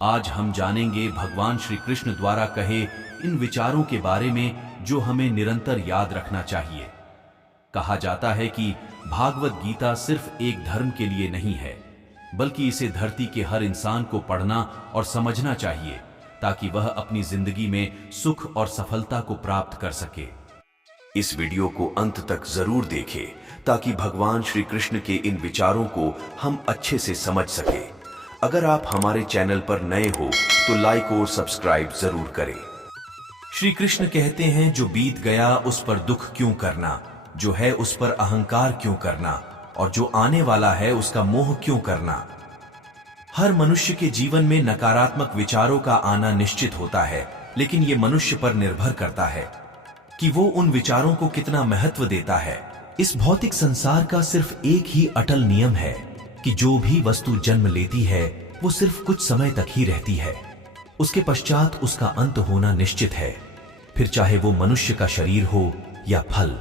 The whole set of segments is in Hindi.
आज हम जानेंगे भगवान श्री कृष्ण द्वारा कहे इन विचारों के बारे में जो हमें निरंतर याद रखना चाहिए। कहा जाता है कि भागवत गीता सिर्फ एक धर्म के लिए नहीं है, बल्कि इसे धरती के हर इंसान को पढ़ना और समझना चाहिए ताकि वह अपनी जिंदगी में सुख और सफलता को प्राप्त कर सके। इस वीडियो को अंत तक जरूर देखें ताकि भगवान श्री कृष्ण के इन विचारों को हम अच्छे से समझ सके। अगर आप हमारे चैनल पर नए हो तो लाइक और सब्सक्राइब जरूर करें। श्री कृष्ण कहते हैं, जो बीत गया उस पर दुख क्यों करना, जो है उस पर अहंकार क्यों करना, और जो आने वाला है उसका मोह क्यों करना। हर मनुष्य के जीवन में नकारात्मक विचारों का आना निश्चित होता है, लेकिन ये मनुष्य पर निर्भर करता है कि वो उन विचारों को कितना महत्व देता है। इस भौतिक संसार का सिर्फ एक ही अटल नियम है कि जो भी वस्तु जन्म लेती है वो सिर्फ कुछ समय तक ही रहती है, उसके पश्चात उसका अंत होना निश्चित है। फिर चाहे वो मनुष्य का शरीर हो या फल।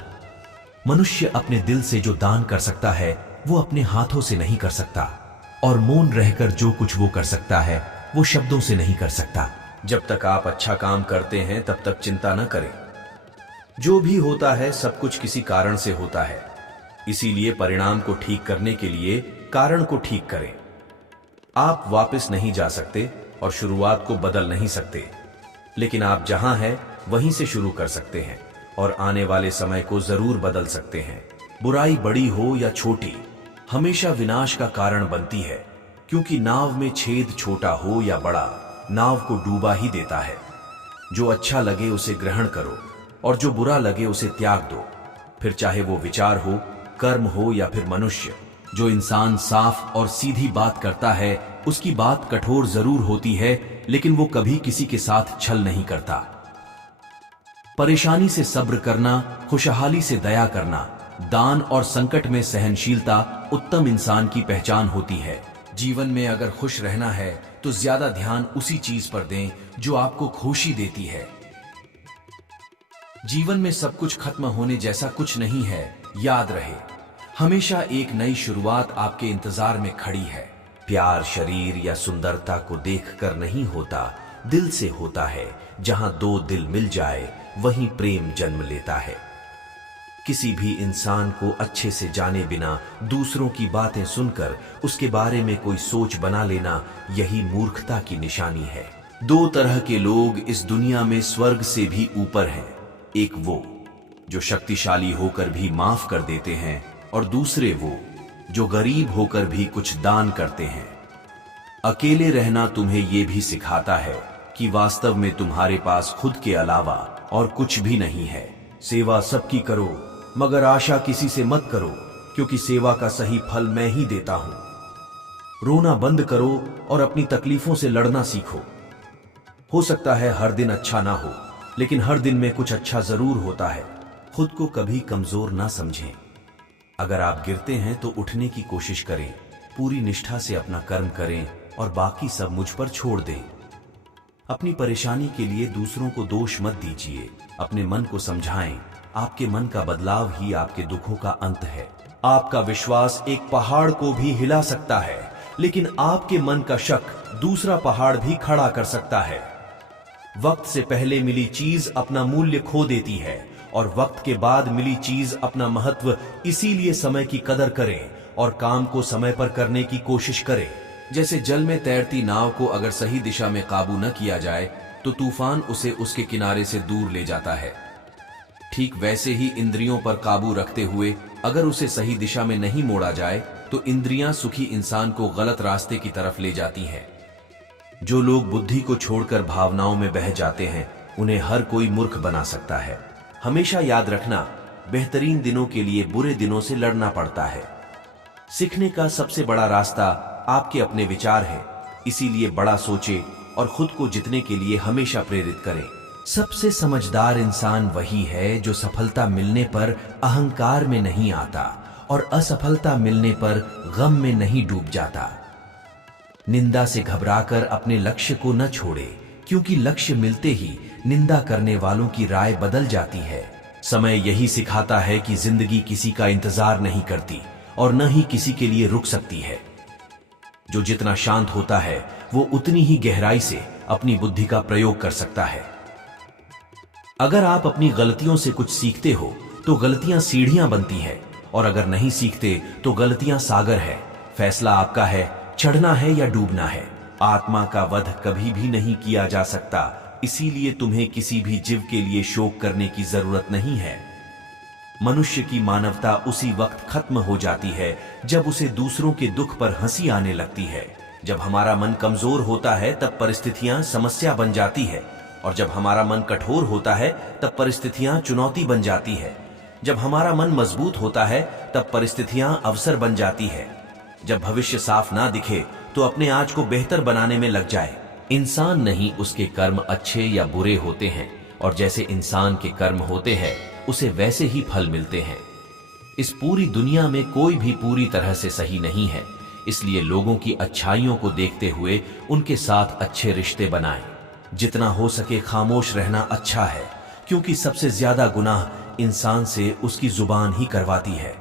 मनुष्य अपने दिल से जो दान कर सकता है वो अपने हाथों से नहीं कर सकता, और मौन रहकर जो कुछ वो कर सकता है वो शब्दों से नहीं कर सकता। जब तक आप अच्छा काम करते हैं तब तक चिंता न करें। जो भी होता है सब कुछ किसी कारण से होता है, इसीलिए परिणाम को ठीक करने के लिए कारण को ठीक करें। आप वापस नहीं जा सकते और शुरुआत को बदल नहीं सकते, लेकिन आप जहां हैं वहीं से शुरू कर सकते हैं और आने वाले समय को जरूर बदल सकते हैं। बुराई बड़ी हो या छोटी हमेशा विनाश का कारण बनती है, क्योंकि नाव में छेद छोटा हो या बड़ा नाव को डूबा ही देता है। जो अच्छा लगे उसे ग्रहण करो और जो बुरा लगे उसे त्याग दो। फिर चाहे वो विचार हो, कर्म हो या फिर मनुष्य। जो इंसान साफ और सीधी बात करता है उसकी बात कठोर जरूर होती है, लेकिन वो कभी किसी के साथ छल नहीं करता। परेशानी से सब्र करना, खुशहाली से दया करना, दान और संकट में सहनशीलता उत्तम इंसान की पहचान होती है। जीवन में अगर खुश रहना है तो ज्यादा ध्यान उसी चीज पर दें जो आपको खुशी देती है। जीवन में सब कुछ खत्म होने जैसा कुछ नहीं है, याद रहे। हमेशा एक नई शुरुआत आपके इंतजार में खड़ी है। प्यार शरीर या सुंदरता को देखकर नहीं होता, दिल से होता है। जहां दो दिल मिल जाए वहीं प्रेम जन्म लेता है। किसी भी इंसान को अच्छे से जाने बिना दूसरों की बातें सुनकर उसके बारे में कोई सोच बना लेना, यही मूर्खता की निशानी है। दो तरह के लोग इस दुनिया में स्वर्ग से भी ऊपर हैं। एक वो जो शक्तिशाली होकर भी माफ कर देते हैं, और दूसरे वो जो गरीब होकर भी कुछ दान करते हैं। अकेले रहना तुम्हें ये भी सिखाता है कि वास्तव में तुम्हारे पास खुद के अलावा और कुछ भी नहीं है। सेवा सबकी करो, मगर आशा किसी से मत करो, क्योंकि सेवा का सही फल मैं ही देता हूं। रोना बंद करो और अपनी तकलीफों से लड़ना सीखो। हो सकता है हर दिन अच्छा ना हो, लेकिन हर दिन में कुछ अच्छा जरूर होता है। खुद को कभी कमजोर ना समझें। अगर आप गिरते हैं तो उठने की कोशिश करें, पूरी निष्ठा से अपना कर्म करें और बाकी सब मुझ पर छोड़ दें। अपनी परेशानी के लिए दूसरों को दोष मत दीजिए, अपने मन को समझाएं। आपके मन का बदलाव ही आपके दुखों का अंत है। आपका विश्वास एक पहाड़ को भी हिला सकता है, लेकिन आपके मन का शक दूसरा पहाड़ भी खड़ा कर सकता है। वक्त से पहले मिली चीज अपना मूल्य खो देती है, और वक्त के बाद मिली चीज अपना महत्व। इसीलिए समय की कदर करें और काम को समय पर करने की कोशिश करें। जैसे जल में तैरती नाव को अगर सही दिशा में काबू न किया जाए तो तूफान उसे उसके किनारे से दूर ले जाता है। ठीक वैसे ही इंद्रियों पर काबू रखते हुए अगर उसे सही दिशा में नहीं मोड़ा जाए तो इंद्रियां सुखी इंसान को गलत रास्ते की तरफ ले जाती हैं। जो लोग बुद्धि को छोड़कर भावनाओं में बह जाते हैं उन्हें हर कोई मूर्ख बना सकता है। हमेशा याद रखना, बेहतरीन दिनों के लिए बुरे दिनों से लड़ना पड़ता है। सीखने का सबसे बड़ा रास्ता आपके अपने विचार है, इसीलिए बड़ा सोचे और खुद को जीतने के लिए हमेशा प्रेरित करें। सबसे समझदार इंसान वही है जो सफलता मिलने पर अहंकार में नहीं आता और असफलता मिलने पर गम में नहीं डूब जाता। निंदा से घबराकर अपने लक्ष्य को न छोड़े, क्योंकि लक्ष्य मिलते ही निंदा करने वालों की राय बदल जाती है। समय यही सिखाता है कि जिंदगी किसी का इंतजार नहीं करती और न ही किसी के लिए रुक सकती है। जो जितना शांत होता है वो उतनी ही गहराई से अपनी बुद्धि का प्रयोग कर सकता है। अगर आप अपनी गलतियों से कुछ सीखते हो तो गलतियां सीढ़ियां बनती हैं, और अगर नहीं सीखते तो गलतियां सागर है। फैसला आपका है, चढ़ना है या डूबना है। आत्मा का वध कभी भी नहीं किया जा सकता, इसीलिए तुम्हें किसी भी जीव के लिए शोक करने की जरूरत नहीं है। मनुष्य की मानवता उसी वक्त खत्म हो जाती है जब उसे दूसरों के दुख पर हंसी आने लगती है। जब हमारा मन कमजोर होता है तब परिस्थितियां समस्या बन जाती है, और जब हमारा मन कठोर होता है तब परिस्थितियां चुनौती बन जाती है। जब हमारा मन मजबूत होता है तब परिस्थितियां अवसर बन जाती है। जब भविष्य साफ ना दिखे तो अपने आज को बेहतर बनाने में लग जाए। इंसान नहीं, उसके कर्म अच्छे या बुरे होते हैं, और जैसे इंसान के कर्म होते हैं उसे वैसे ही फल मिलते हैं। इस पूरी दुनिया में कोई भी पूरी तरह से सही नहीं है, इसलिए लोगों की अच्छाइयों को देखते हुए उनके साथ अच्छे रिश्ते बनाएं। जितना हो सके खामोश रहना अच्छा है, क्योंकि सबसे ज्यादा गुनाह इंसान से उसकी जुबान ही करवाती है।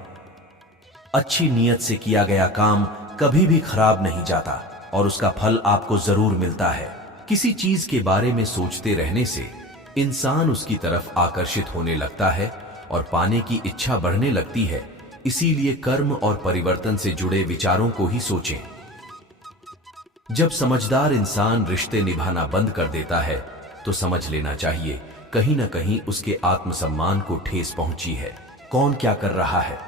अच्छी नीयत से किया गया काम कभी भी खराब नहीं जाता, और उसका फल आपको जरूर मिलता है। किसी चीज के बारे में सोचते रहने से इंसान उसकी तरफ आकर्षित होने लगता है और पाने की इच्छा बढ़ने लगती है। इसीलिए कर्म और परिवर्तन से जुड़े विचारों को ही सोचें। जब समझदार इंसान रिश्ते निभाना बंद कर देता है तो समझ लेना चाहिए कहीं ना कहीं उसके आत्मसम्मान को ठेस पहुंची है। कौन क्या कर रहा है,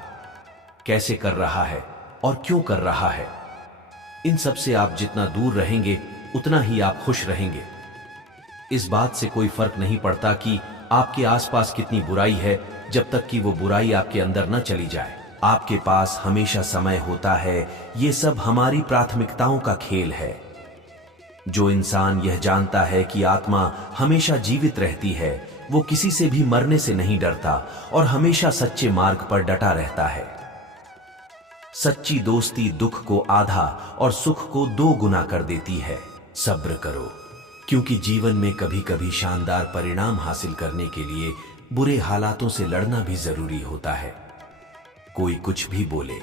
कैसे कर रहा है और क्यों कर रहा है, इन सब से आप जितना दूर रहेंगे उतना ही आप खुश रहेंगे। इस बात से कोई फर्क नहीं पड़ता कि आपके आसपास कितनी बुराई है, जब तक कि वो बुराई आपके अंदर न चली जाए। आपके पास हमेशा समय होता है। ये सब हमारी प्राथमिकताओं का खेल है। जो इंसान यह जानता है कि आत्मा हमेशा जीवित रहती है, वो किसी से भी मरने से नहीं डरता और हमेशा सच्चे मार्ग पर डटा रहता है। सच्ची दोस्ती दुख को आधा और सुख को 2 गुना कर देती है। सब्र करो, क्योंकि जीवन में कभी कभी शानदार परिणाम हासिल करने के लिए बुरे हालातों से लड़ना भी जरूरी होता है। कोई कुछ भी बोले,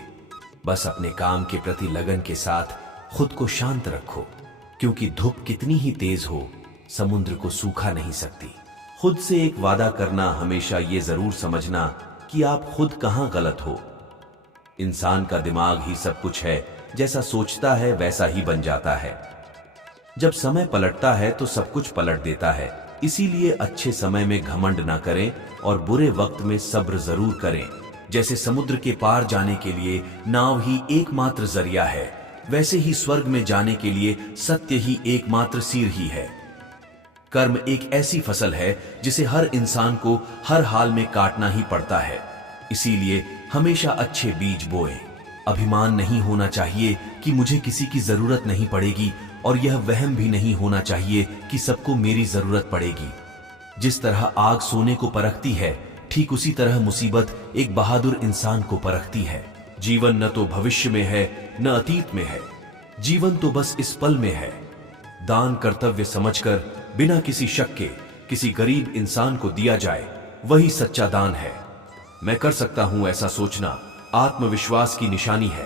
बस अपने काम के प्रति लगन के साथ खुद को शांत रखो, क्योंकि धूप कितनी ही तेज हो, समुद्र को सूखा नहीं सकती। खुद से एक वादा करना, हमेशा ये जरूर समझना कि आप खुद कहां गलत हो। इंसान का दिमाग ही सब कुछ है, जैसा सोचता है वैसा ही बन जाता है। जब समय पलटता है तो सब कुछ पलट देता है। इसीलिए अच्छे समय में घमंड ना करें और बुरे वक्त में सब्र जरूर करें। जैसे समुद्र के पार जाने के लिए नाव ही एकमात्र जरिया है, वैसे ही स्वर्ग में जाने के लिए सत्य ही एकमात्र सीर ही है। कर्म एक ऐसी फसल है जिसे हर इंसान को हर हाल में काटना ही पड़ता है। इसीलिए हमेशा अच्छे बीज बोएं। अभिमान नहीं होना चाहिए कि मुझे किसी की जरूरत नहीं पड़ेगी, और यह वहम भी नहीं होना चाहिए कि सबको मेरी जरूरत पड़ेगी। जिस तरह आग सोने को परखती है, ठीक उसी तरह मुसीबत एक बहादुर इंसान को परखती है। जीवन न तो भविष्य में है न अतीत में है, जीवन तो बस इस पल में है। दान कर्तव्य समझकर बिना किसी शक के किसी गरीब इंसान को दिया जाए, वही सच्चा दान है। मैं कर सकता हूं ऐसा सोचना आत्मविश्वास की निशानी है।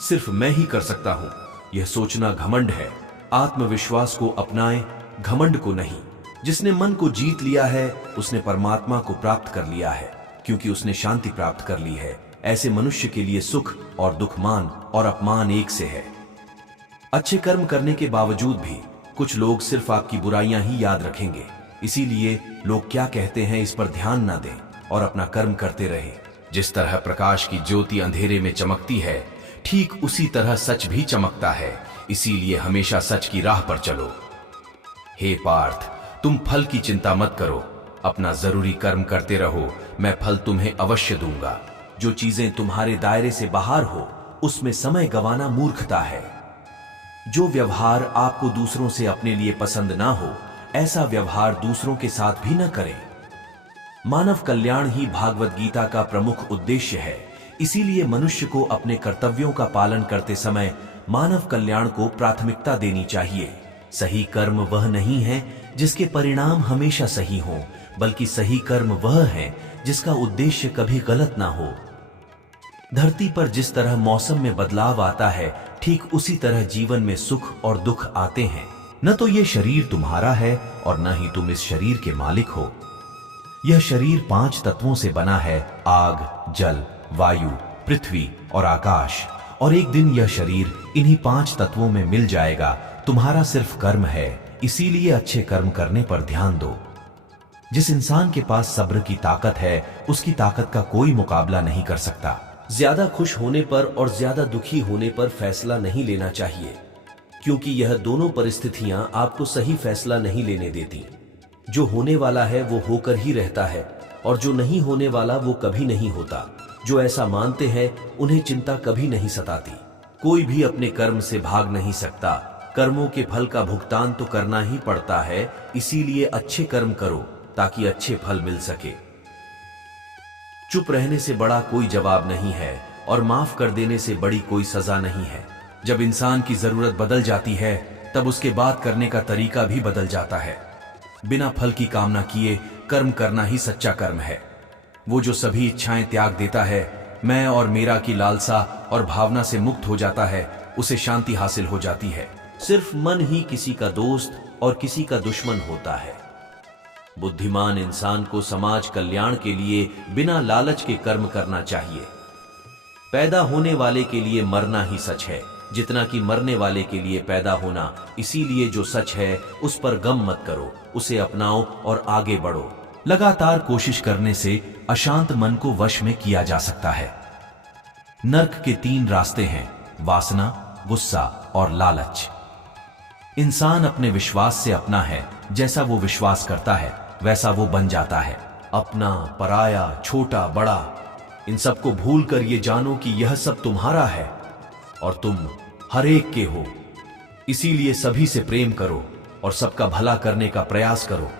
सिर्फ मैं ही कर सकता हूं, यह सोचना घमंड है। आत्मविश्वास को अपनाएं, घमंड को नहीं। जिसने मन को जीत लिया है उसने परमात्मा को प्राप्त कर लिया है, क्योंकि उसने शांति प्राप्त कर ली है। ऐसे मनुष्य के लिए सुख और दुख, मान और अपमान एक से है। अच्छे कर्म करने के बावजूद भी कुछ लोग सिर्फ आपकी बुराइयां ही याद रखेंगे। इसीलिए लोग क्या कहते हैं इस पर ध्यान ना दें और अपना कर्म करते रहें। जिस तरह प्रकाश की ज्योति अंधेरे में चमकती है, ठीक उसी तरह सच भी चमकता है। इसीलिए हमेशा सच की राह पर चलो। हे पार्थ, तुम फल की चिंता मत करो, अपना जरूरी कर्म करते रहो, मैं फल तुम्हें अवश्य दूंगा। जो चीजें तुम्हारे दायरे से बाहर हो उसमें समय गंवाना मूर्खता है। जो व्यवहार आपको दूसरों से अपने लिए पसंद ना हो, ऐसा व्यवहार दूसरों के साथ भी न करें। मानव कल्याण ही भागवत गीता का प्रमुख उद्देश्य है। इसीलिए मनुष्य को अपने कर्तव्यों का पालन करते समय मानव कल्याण को प्राथमिकता देनी चाहिए। सही कर्म वह नहीं है जिसके परिणाम हमेशा सही हों, बल्कि सही कर्म वह है जिसका उद्देश्य कभी गलत ना हो। धरती पर जिस तरह मौसम में बदलाव आता है, ठीक उसी तरह जीवन में सुख और दुख आते हैं। न तो ये शरीर तुम्हारा है और न ही तुम इस शरीर के मालिक हो। यह शरीर 5 तत्वों से बना है, आग, जल, वायु, पृथ्वी और आकाश। और एक दिन यह शरीर इन्हीं 5 तत्वों में मिल जाएगा। तुम्हारा सिर्फ कर्म है, इसीलिए अच्छे कर्म करने पर ध्यान दो। जिस इंसान के पास सब्र की ताकत है, उसकी ताकत का कोई मुकाबला नहीं कर सकता। ज्यादा खुश होने पर और ज्यादा दुखी होने पर फैसला नहीं लेना चाहिए, क्योंकि यह दोनों परिस्थितियां आपको सही फैसला नहीं लेने देती। जो होने वाला है वो होकर ही रहता है, और जो नहीं होने वाला वो कभी नहीं होता। जो ऐसा मानते हैं उन्हें चिंता कभी नहीं सताती। कोई भी अपने कर्म से भाग नहीं सकता। कर्मों के फल का भुगतान तो करना ही पड़ता है, इसीलिए अच्छे कर्म करो ताकि अच्छे फल मिल सके। चुप रहने से बड़ा कोई जवाब नहीं है, और माफ कर देने से बड़ी कोई सजा नहीं है। जब इंसान की जरूरत बदल जाती है, तब उसके बात करने का तरीका भी बदल जाता है। बिना फल की कामना किए कर्म करना ही सच्चा कर्म है। वो जो सभी इच्छाएं त्याग देता है, मैं और मेरा की लालसा और भावना से मुक्त हो जाता है, उसे शांति हासिल हो जाती है। सिर्फ मन ही किसी का दोस्त और किसी का दुश्मन होता है। बुद्धिमान इंसान को समाज कल्याण के लिए बिना लालच के कर्म करना चाहिए। पैदा होने वाले के लिए मरना ही सच है, जितना कि मरने वाले के लिए पैदा होना। इसीलिए जो सच है उस पर गम मत करो, उसे अपनाओ और आगे बढ़ो। लगातार कोशिश करने से अशांत मन को वश में किया जा सकता है। नर्क के 3 रास्ते हैं, वासना, गुस्सा और लालच। इंसान अपने विश्वास से अपना है, जैसा वो विश्वास करता है वैसा वो बन जाता है। अपना, पराया, छोटा, बड़ा, इन सबको भूलकर ये जानो कि यह सब तुम्हारा है और तुम हर एक के हो। इसीलिए सभी से प्रेम करो और सबका भला करने का प्रयास करो।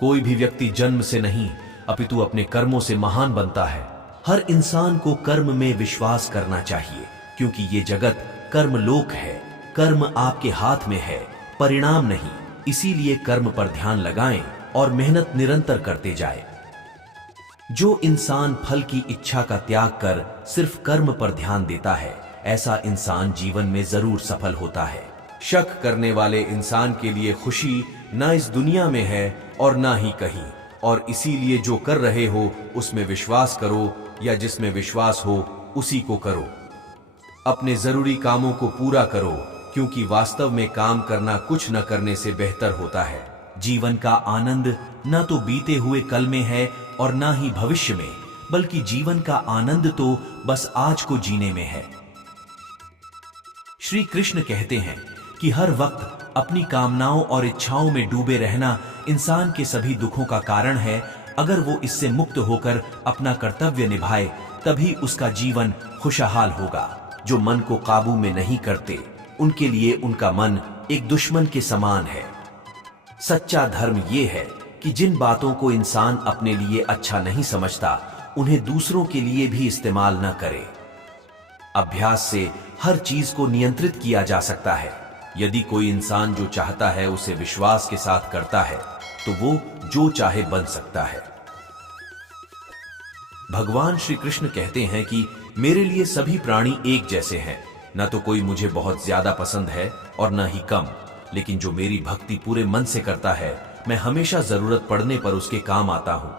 कोई भी व्यक्ति जन्म से नहीं अपितु अपने कर्मों से महान बनता है। हर इंसान को कर्म में विश्वास करना चाहिए, क्योंकि ये जगत कर्म लोक है। कर्म आपके हाथ में है, परिणाम नहीं। इसीलिए कर्म पर ध्यान लगाएं और मेहनत निरंतर करते जाएं। जो इंसान फल की इच्छा का त्याग कर सिर्फ कर्म पर ध्यान देता है, ऐसा इंसान जीवन में जरूर सफल होता है। शक करने वाले इंसान के लिए खुशी ना इस दुनिया में है और ना ही कहीं। और इसीलिए जो कर रहे हो उसमें विश्वास करो, या जिसमें विश्वास हो उसी को करो। अपने जरूरी कामों को पूरा करो, क्योंकि वास्तव में काम करना कुछ न करने से बेहतर होता है। जीवन का आनंद न तो बीते हुए कल में है और न ही भविष्य में, बल्कि जीवन का आनंद तो बस आज को जीने में है। श्री कृष्ण कहते हैं कि हर वक्त अपनी कामनाओं और इच्छाओं में डूबे रहना इंसान के सभी दुखों का कारण है। अगर वो इससे मुक्त होकर अपना कर्तव्य निभाए, तभी उसका जीवन खुशहाल होगा। जो मन को काबू में नहीं करते, उनके लिए उनका मन एक दुश्मन के समान है। सच्चा धर्म ये है कि जिन बातों को इंसान अपने लिए अच्छा नहीं समझता, उन्हें दूसरों के लिए भी इस्तेमाल न करे। अभ्यास से हर चीज को नियंत्रित किया जा सकता है। यदि कोई इंसान जो चाहता है उसे विश्वास के साथ करता है, तो वो जो चाहे बन सकता है। भगवान श्री कृष्ण कहते हैं कि मेरे लिए सभी प्राणी एक जैसे हैं। न तो कोई मुझे बहुत ज्यादा पसंद है और न ही कम, लेकिन जो मेरी भक्ति पूरे मन से करता है, मैं हमेशा जरूरत पड़ने पर उसके काम आता हूं।